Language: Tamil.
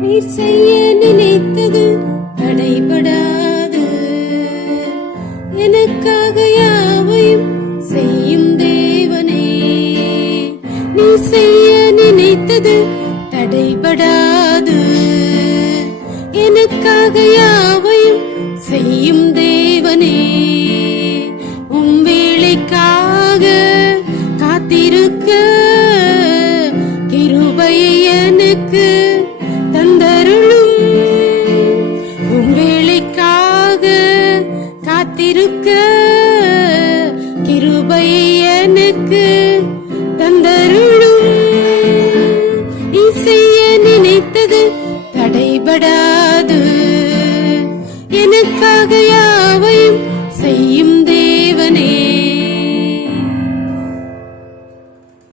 நீர் செய்ய நினைத்தது தடைபடாது, எனக்காக யாவையும் செய்யும் தேவனே. நீர் செய்ய நினைத்தது தடைபடாது, எனக்காக யாவையும் செய்யும் தேவனே.